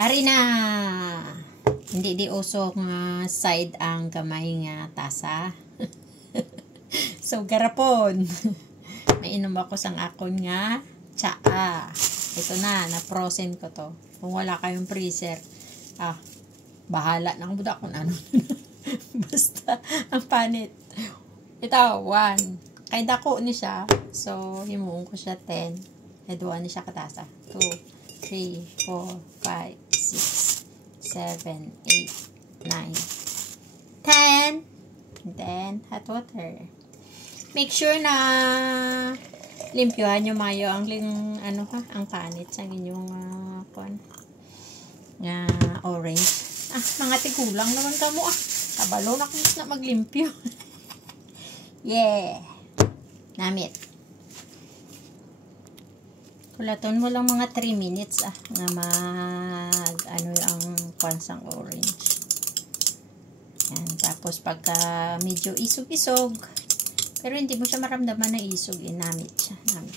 Ari na! Hindi di uso nga side ang gamay nga tasa. So, garapon. Mainom ako sang akon nga tsaa. Ito na, na-frozen ko to. Kung wala kayong freezer, bahala na budak kung ano. Basta, ang panit. Ito, 1. Kay dako ni siya. So, himuon ko siya 10. Kay duwa ni siya katasa. 2, 3, 4, 5, 6, 7, 8, 9, 10. And then, hot water. Make sure na limpyohan nyo mayo ang ang panit sa inyong orange. Mga tigulang naman ka mo. Kabalo na kung na maglimpyo. Yeah. Namit. Kulaton mo lang mga 3 minutes na ang pansang orange. Yan. Tapos pagka medyo isog-isog, pero hindi mo siya maramdaman na isog, namit siya. Namit.